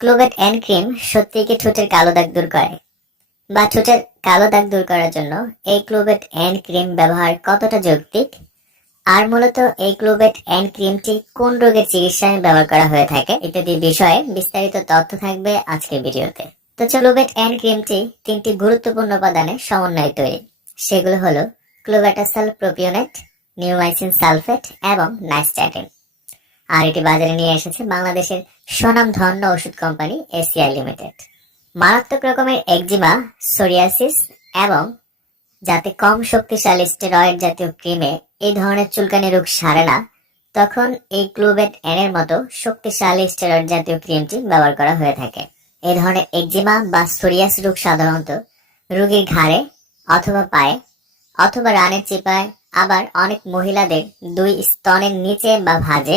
ক্লোবেট and cream সত্যিই কি ঠোঁটের কালো দাগ দূর করে। বা ঠোঁটের কালো দাগ দূর করার জন্য এই ক্লোবেট অ্যান্ড ক্রিম ব্যবহার কতটা যৌক্তিক? আর মূলত এই ক্লোবেট অ্যান্ড ক্রিমটি কোন রোগের চিকিৎসায় ব্যবহার করা হয়ে থাকে? ইত্যাদি বিষয়ে বিস্তারিত তথ্য থাকবে আজকের ভিডিওতে। তো ক্লোবেট অ্যান্ড ক্রিমটি তিনটি গুরুত্বপূর্ণ উপাদানের সমন্বয়ে তৈরি। সেগুলো হলো ক্লোবেটাসল প্রোপিওনেট, নিউমাইসিন সালফেট এবং নাইস্ট্যাটিন আর এটি বাজারে নিয়ে এসেছে বাংলাদেশের স্বনামধন্য ওষুধ কোম্পানি এসিআই লিমিটেড। মারাত্মক রকমের একজিমা, সোরিয়াসিস এবং যাতে কম শক্তিশালী স্টেরয়েড জাতীয় ক্রিমে এই ধরনের চুলকানি রোগ সারে না, তখন এই ক্লোবেট এনের মতো শক্তিশালী স্টেরয়েড জাতীয় ক্রিমটি ব্যবহার করা হয়ে থাকে। এই ধরনের একজিমা বা সোরিয়াস রোগ সাধারণত রোগীর ঘাড়ে অথবা পায়ে অথবা রানের চিপায়, আবার অনেক মহিলাদের দুই স্তনের নিচে বা ভাঁজে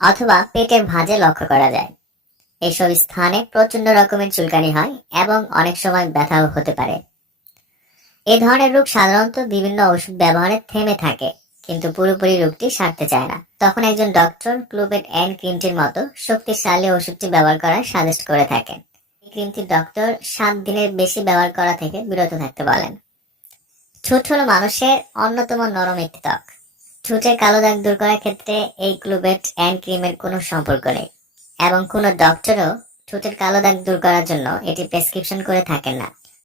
অথবা পেটের ভাঁজে লক্ষ্য করা যায়। এইসব স্থানে প্রচণ্ড রকমের চুলকানি হয় এবং অনেক সময় ব্যথাও হতে পারে। এ ধরনের রোগ সাধারণত বিভিন্ন ওষুধ ব্যবহারে থেমে থাকে, কিন্তু পুরোপুরি রোগটি সারতে চায় না। তখন একজন ডক্টর ক্লুবেট অ্যান্ড ক্রিমটির মতো শক্তিশালী ওষুধটি ব্যবহার করার সাজেস্ট করে থাকেন। এই ক্রিমটি ডক্টর সাত দিনের বেশি ব্যবহার করা থেকে বিরত থাকতে বলেন। ছোট হলো মানুষের অন্যতম নরম একটি ত্বক। ঠোঁটের কালো দাগ দূর করার ক্ষেত্রে এই ক্লুবেট অ্যান্ড ক্রিমের কোনো সম্পর্ক নেই। এবং কোনো ডক্টরও ঠোঁটের কালো দাগ দূর করার জন্য এটি প্রেসক্রিপশন করে থাকেন না।